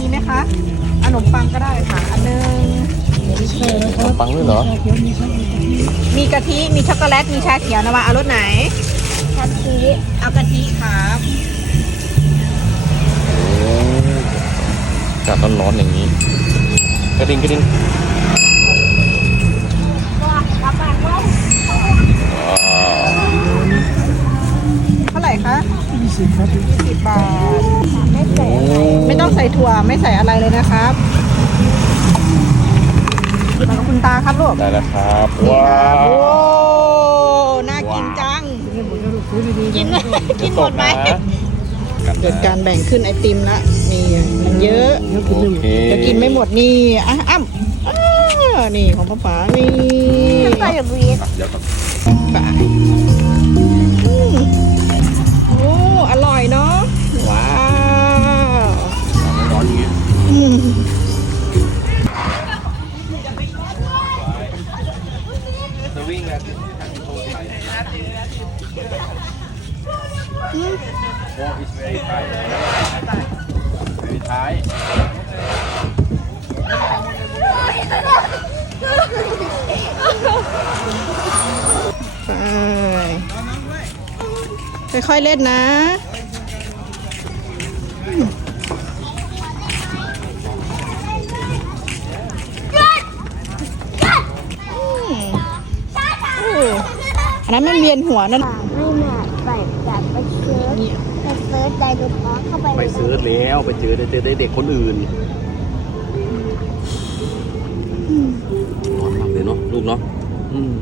มีไหมคะขนมปังก็ได้ค่ะ อันหนึง ขนมปังด้วยเหรอ มีกะทิ มีช็อกโกแลต มีชาเขียวนะวะเอารสไหน กะทิ เอากะทิครับโอ้อากาศร้อนๆอย่างนี้ กระดิ่งกระดิ่ง สิบครับยี่สิบบาท ไม่ใส่อะไรไม่ต้องใส่ถั่วไม่ใส่อะไรเลยนะครับมากับคุณตาครับลูกได้แล้วครับนี่ว้าครับวโอ้น่ากินจัง กินไหมกินหมดไหมเกิดการแบ่งขึ้นไอติมละนี่มันเยอะโอเคจะกินไม่หมดนี่อะอ้ำอ้านี่ของป้าป๋านี่น้ำปลาหรือวีสเดี๋ยวก่อนไวิ่งแบบอืม Walk is very tight very tight ไปค่อยๆเล่นนะอืมอืมโอ้อั นนั้นมันเวียนหัวนั่นฝากให้แม่ใส่จัดไปเซิร์ชไปเซิร์ชไดโนเสาร์เข้าไปไปซื้อแล้วไปเจอเจอได้เด็กคนอื่นร้อนมากเลยเนาะลูกเนาะอืม